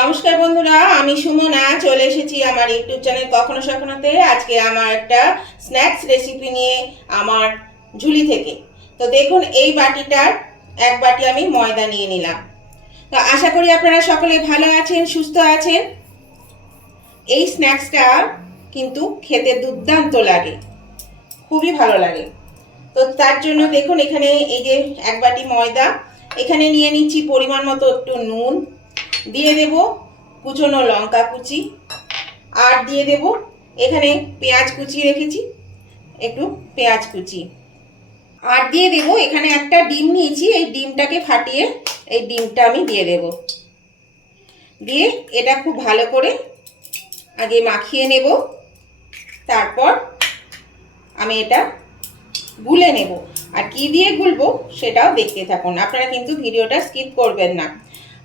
নমস্কার বন্ধুরা, আমি সুমনা, চলে এসেছি আমার ইউটিউব চ্যানেল কখনো সখনোতে। আজকে আমার একটা স্ন্যাক্স রেসিপি নিয়ে আমার ঝুলি থেকে। তো দেখুন, এই বাটিটার এক বাটি আমি ময়দা নিয়ে নিলাম। তো আশা করি আপনারা সকলে ভালো আছেন, সুস্থ আছেন। এই স্ন্যাক্সটা কিন্তু খেতে দুর্দান্ত লাগে। খুবই ভালো লাগে। তো তার জন্য দেখুন, এখানে এই যে এক বাটি ময়দা, এখানে নিয়ে নিচ্ছি পরিমাণ মতো একটু নুন দিয়ে দেব কুচনো লঙ্কা কুচি, আর দিয়ে দেব এখানে পেঁয়াজ কুচি রেখেছি, একটু পেঁয়াজ কুচি। আর দিয়ে দেব এখানে একটা ডিম নিয়েছি, এই ডিমটাকে ফাটিয়ে এই ডিমটা আমি দিয়ে দেব। দিয়ে এটা খুব ভালো করে আগে মাখিয়ে নেব, তারপর আমি এটা গুলে নেব। আর কি দিয়ে গুলবো সেটাও দেখতে থাকুন, আপনারা কিন্তু ভিডিওটা স্কিপ করবেন না।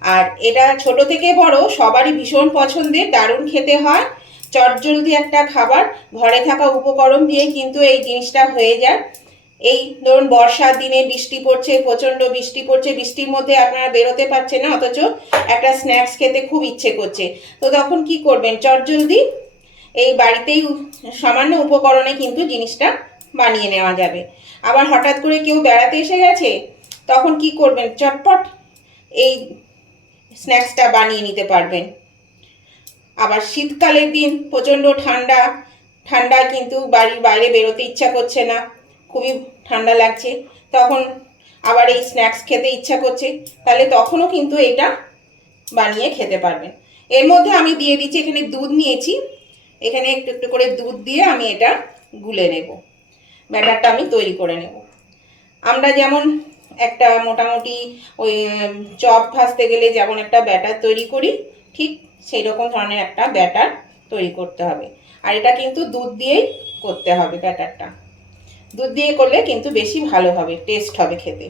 আর এটা ছোট থেকে বড়, সবারই ভীষণ পছন্দের, দারুণ খেতে হয়। চটজলদি একটা খাবার, ঘরে থাকা উপকরণ দিয়ে কিন্তু এই জিনিসটা হয়ে যায়। এই ধরুন, বর্ষার দিনে বৃষ্টি পড়ছে, প্রচণ্ড বৃষ্টি পড়ছে, বৃষ্টির মধ্যে আপনারা বেরোতে পারছেন না, অথচ একটা স্ন্যাক্স খেতে খুব ইচ্ছে করছে। তো তখন কি করবেন? চটজলদি এই বাড়িতেই সামান্য উপকরণে কিন্তু জিনিসটা বানিয়ে নেওয়া যাবে। আবার হঠাৎ করে কেউ বেড়াতে এসে গেছে, তখন কি করবেন? চটপট এই স্ন্যাক্সটা বানিয়ে নিতে পারবেন। আবার শীতকালের দিন, প্রচণ্ড ঠান্ডা ঠান্ডা কিন্তু বাড়ির বাইরে বেরোতে ইচ্ছা করছে না, খুবই ঠান্ডা লাগছে। তখন আবার এই স্ন্যাক্স খেতে ইচ্ছা করছে, তাহলে তখনও কিন্তু এটা বানিয়ে খেতে পারবেন। এর মধ্যে আমি দিয়ে দিচ্ছি, এখানে দুধ নিয়েছি। এখানে একটু একটু করে দুধ দিয়ে আমি এটা গুলে নেব। ব্যাটারটা আমি তৈরি করে নেব। আমরা যেমন একটা মোটামুটি ওই চপ ভাজতে গেলে যেমন একটা ব্যাটার তৈরি করি, ঠিক সেই রকম ধরনের একটা ব্যাটার তৈরি করতে হবে। আর এটা কিন্তু দুধ দিয়েই করতে হবে ব্যাটারটা। দুধ দিয়ে করলে কিন্তু বেশি ভালো হবে টেস্ট হবে খেতে।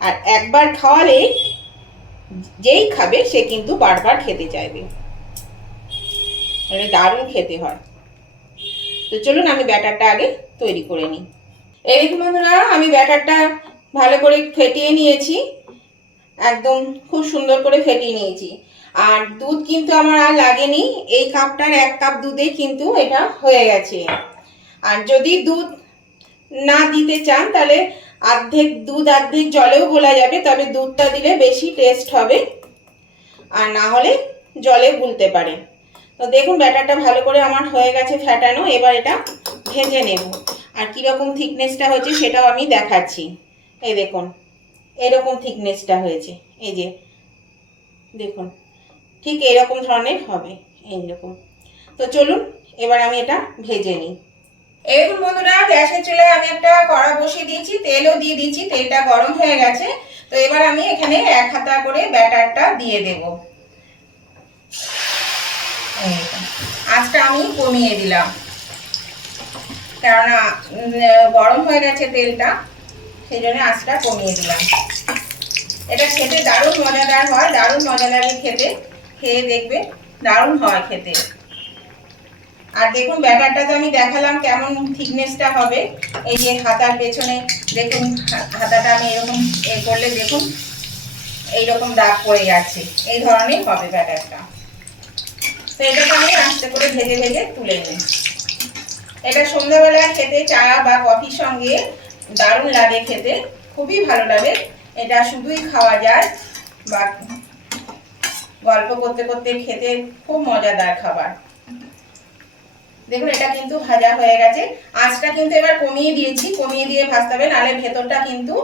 আর একবার খাওয়ালে যেই খাবে সে কিন্তু বারবার খেতে চাইবে। মানে দারুণ খেতে হয়। তো চলুন আমি ব্যাটারটা আগে তৈরি করে নিই। এই বন্ধুরা, আমি ব্যাটারটা ভালো করে ফেটিয়ে নিয়েছি। একদম খুব সুন্দর করে ফেটিয়ে নিয়েছি। আর দুধ কিন্তু আমার আর লাগেনি, এই কাপটার এক কাপ দুধে কিন্তু এটা হয়ে গেছে। আর যদি দুধ না দিতে চান, তাহলে অর্ধেক দুধ, অর্ধেক জলেও গোলা যাবে, তবে দুধটা দিলে বেশি টেস্ট হবে। আর না হলে জলে গুলতে পারে। তো দেখুন, ব্যাটারটা ভালো করে আমার হয়ে গেছে ফ্যাটানো এবার এটা ভেজে নেব। আর কীরকম থিকনেসটা হয়েছে সেটাও আমি দেখাচ্ছি। এই দেখুন, এরকম থিকনেসটা হয়েছে, এই যে, দেখুন, ঠিক এরকম ধরনের হবে এইরকম তো চলুন, এবার আমি এটা ভেজে নিই। এরকম বন্ধুরা, গ্যাসের চুলায় আমি একটা কড়া বসিয়ে দিয়েছি, তেলও দিয়ে দিয়েছি, তেলটা গরম হয়ে গেছে। তো এবার আমি এখানে এক হাতা করে ব্যাটারটা দিয়ে দেব। আজটা। আমি কমিয়ে দিলাম। কেননা গরম হয়ে গেছে তেলটা। সেই জন্য আঁচটা কমিয়ে দিলাম। এটা খেতে দারুণ মজাদার হয়, দারুণ মজা লাগে খেতে। খেয়ে দেখবে, দারুণ হয় খেতে। আর দেখুন ব্যাটারটা তো আমি দেখালাম কেমন থিকনেসটা হবে। এই যে হাতার পেছনে, দেখুন, হাতাটা আমি এরকম এ করলে দেখুন, এইরকম দাগ পড়ে যাচ্ছে। এই ধরনের হবে ব্যাটারটা। তো এটাকে আমি আস্তে করে ভেজে ভেজে তুলে নিই। এটা সন্ধ্যাবেলায় খেতে চা বা কফির সঙ্গে দারুণ লাগে খেতে, খুবই ভালো লাগে। এটা শুধুই খাওয়া যায়, বা গল্প করতে করতে খেতে খুব মজাদার খাবার। দেখুন, এটা কিন্তু ভাজা হয়ে গেছে। আঁচটা কিন্তু এবার কমিয়ে দিয়েছি, কমিয়ে দিয়ে ভাজতে হবে, নাহলে ভেতরটা কিন্তু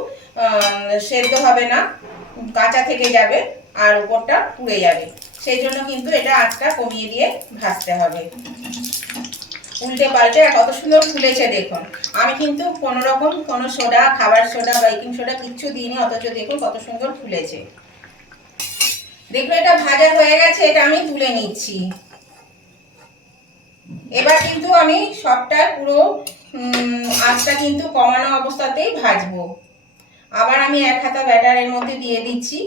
সেদ্ধ হবে না, কাঁচা থেকে যাবে আর উপরটা পুড়ে যাবে। সেই জন্য কিন্তু এটা আঁচটা কমিয়ে দিয়ে ভাজতে হবে। উল্টে পাল্টে কত সুন্দর ফুলেছে দেখুন। আমি কিন্তু কোনো রকম কোনো সোডা, খাবার সোডা বেকিং সোডা কিচ্ছু দিইনি, অথচ দেখুন কত সুন্দর ফুলেছে। দেখুন এটা ভাজা হয়ে গেছে, এটা আমি তুলে নিচ্ছি। এবার কিন্তু আমি সবটার পুরো আঁচটা কিন্তু কমানো অবস্থাতেই ভাজবো। আবার আমি এক হাতা ব্যাটারের মধ্যে দিয়ে দিচ্ছি।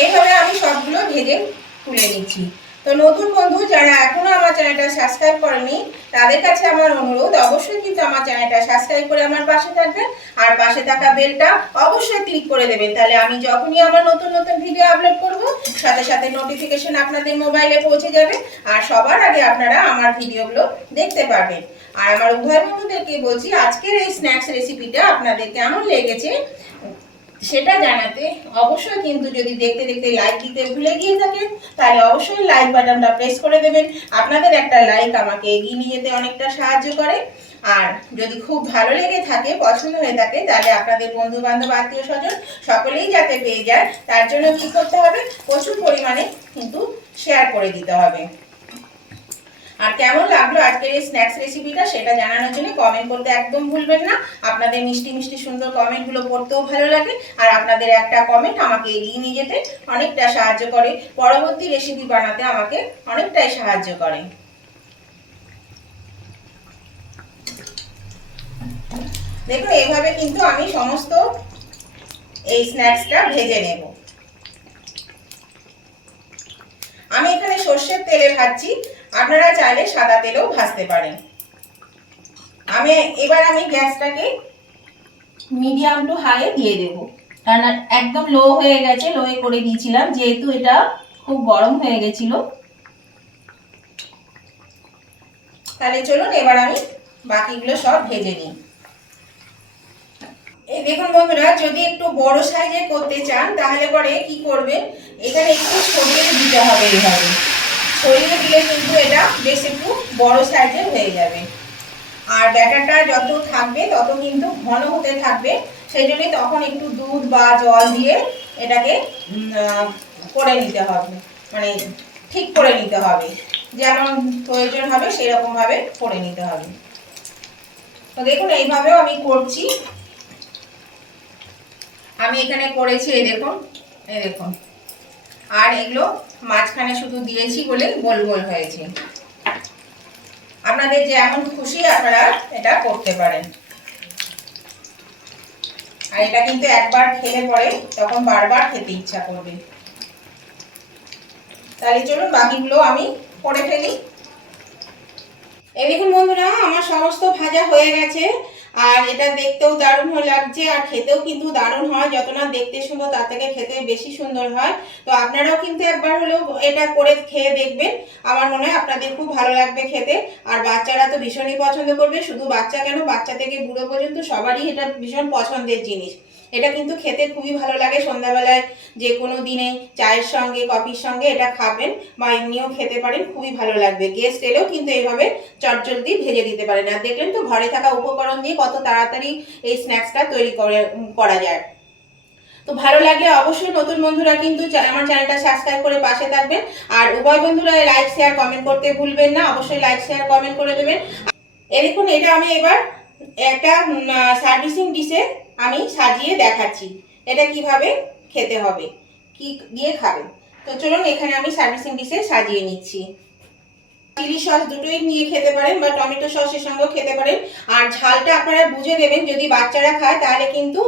এইভাবে আমি সবগুলো ভেজে তুলে নিচ্ছি। তো নতুন বন্ধু, যারা এখনও আমার চ্যানেলটা সাবস্ক্রাইব করেনি, তাদের কাছে আমার অনুরোধ, অবশ্যই কিন্তু আমার চ্যানেলটা সাবস্ক্রাইব করে আমার পাশে থাকবেন। আর পাশে থাকা বেলটা অবশ্যই ক্লিক করে দেবেন। তাহলে আমি যখনই আমার নতুন নতুন ভিডিও আপলোড করব, সাথে সাথে নোটিফিকেশন আপনাদের মোবাইলে পৌঁছে যাবে, আর সবার আগে আপনারা আমার ভিডিওগুলো দেখতে পারবেন। আর আমার উভয় বন্ধুদেরকে বলছি, আজকের এই স্ন্যাক্স রেসিপিটা আপনাদের কেমন লেগেছে, সেটা জানাতে অবশ্যই কিন্তু যদি দেখতে দেখতে লাইক দিতে ভুলে গিয়ে তাহলে অবশ্যই লাইক বাটনটা প্রেস করে দেবেন। আপনাদের একটা লাইক আমাকে এগিয়ে নিয়ে যেতে অনেকটা সাহায্য করে। আর যদি খুব ভালো লেগে থাকে, পছন্দ হয়ে থাকে, তাহলে আপনাদের বন্ধু বান্ধব আত্মীয় স্বজন সকলেই যাতে পেয়ে যায়, তার জন্য কি করতে হবে? প্রচুর পরিমাণে কিন্তু শেয়ার করে দিতে হবে। আর কেমন লাগল আজকের এই স্ন্যাক্স রেসিপিটা সেটা জানানোর জন্য কমেন্ট করতে একদম ভুলবেন না। আপনাদের মিষ্টি মিষ্টি সুন্দর কমেন্টগুলো পড়তেও ভালো লাগে আর আপনাদের একটা কমেন্ট আমাকে এগিয়ে নিয়ে যেতে অনেকটা সাহায্য করে। পরবর্তী রেসিপি বানাতে আমাকে অনেকটাই সাহায্য করে। দেখুন এইভাবে কিন্তু আমি সমস্ত এই স্ন্যাক্সটা ভেজে নেব। আমি এখানে সর্ষের তেলে ভাজছি। আপনারা চাইলে সাদা তেলেও ভাজতে পারেন। আমি, এবার আমি গ্যাসটাকে মিডিয়াম টু হাই দিয়ে দেব। কারণ একদম লো হয়ে গেছে লোয়ে করে দিয়েছিলাম। যেহেতু এটা খুব গরম হয়ে গেছিল। তাহলে চলুন, এবার আমি বাকিগুলো সব ভেজে নিই। এই দেখুন বন্ধুরা, যদি একটু বড় সাইজে করতে চান, তাহলে পরে কি করবেন? এখানে একটু ছড়িয়ে দিতে হবে এইভাবে ছড়িয়ে দিলে কিন্তু এটা বেশ একটু বড় সাইজের হয়ে যাবে। আর ব্যাটারটা যত থাকবে, তত কিন্তু ঘন হতে থাকবে। সেই জন্যই তখন একটু দুধ বা জল দিয়ে এটাকে করে নিতে হবে। মানে ঠিক করে নিতে হবে। যেমন প্রয়োজন হবে সেরকম ভাবে করে নিতে হবে। তো দেখুন, এইভাবেও আমি করছি। আমি এখানে করেছি, এই দেখুন এই দেখুন। আর এগুলো মাঝখানে শুধু দিয়েছি বলে গোল গোল হয়েছে। আপনাদের যেমন খুশি আপনারা এটা করতে পারেন। আর এটা কিন্তু একবার খেলে পরে তখন বারবার খেতে ইচ্ছা করবে। তাহলে চলুন বাকিগুলো আমি করে ফেলি। এই দেখুন বন্ধুরা, আমার সমস্ত ভাজা হয়ে গেছে। আর এটা দেখতেও দারুণ লাগছে, আর খেতেও কিন্তু দারুণ হয় যত না দেখতে সুন্দর তার থেকে খেতে বেশি সুন্দর হয়। তো আপনারাও কিন্তু একবার হলেও এটা করে খেয়ে দেখবেন, আমার মনে হয় আপনাদের খুব ভালো লাগবে খেতে। আর বাচ্চারা তো ভীষণই পছন্দ করবে, শুধু বাচ্চা কেন? বাচ্চা থেকে বুড়ো পর্যন্ত সবারই এটা ভীষণ পছন্দের জিনিস। এটা কিন্তু খেতে খুবই ভালো লাগে। সন্ধ্যাবেলায় যে কোনো দিনে চায়ের সঙ্গে, কফির সঙ্গে এটা খাবেন বা এমনিও খেতে পারেন, খুবই ভালো লাগবে। গেস্ট এলেও কিন্তু এইভাবে চটজলদি ভেজে দিতে পারেন। আর দেখলেন তো ঘরে থাকা উপকরণ দিয়ে কত তাড়াতাড়ি এই স্ন্যাক্সটা তৈরি করে করা যায়। তো ভালো লাগলে অবশ্যই নতুন বন্ধুরা কিন্তু আমার চ্যানেলটা সাবস্ক্রাইব করে পাশে থাকবেন। আর উভয় বন্ধুরা লাইক শেয়ার কমেন্ট করতে ভুলবেন না। অবশ্যই লাইক শেয়ার কমেন্ট করে দেবেন। এই দেখুন, এটা আমি এবার একটা সার্ভিসিং ডিশে আমি সাজিয়ে দেখাচ্ছি। এটা কীভাবে খেতে হবে? কি দিয়ে খাবেন তো চলুন এখানে আমি সার্ভিসিং ডিশে সাজিয়ে নিচ্ছি। চিলি সস দুটোই নিয়ে খেতে পারেন বা টমেটো সসের সঙ্গেও খেতে পারেন। আর ঝালটা আপনারা বুঝে দেবেন, যদি বাচ্চারা খায় তাহলে কিন্তু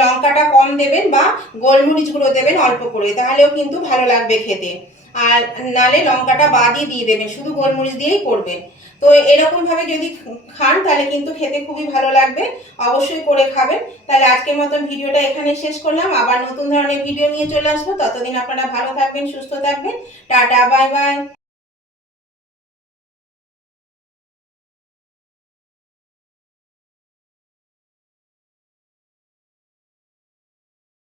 লঙ্কাটা কম দেবেন বা গোলমরিচ গুঁড়ো দেবেন অল্প করে, তাহলেও কিন্তু ভালো লাগবে খেতে। আর নালে লঙ্কাটা বাদই দিয়ে দেবেন, শুধু গোলমরিচ দিয়েই করবেন। তো এরকম ভাবে যদি খান, তাহলে কিন্তু খেতে খুবই ভালো লাগবে। অবশ্যই করে খাবেন। তাহলে আজকের মতন ভিডিওটা এখানে শেষ করলাম। আবার নতুন ধরনের ভিডিও নিয়ে চলে আসব। ততদিন আপনারা ভালো থাকবেন, সুস্থ থাকবেন। Tata, bye bye.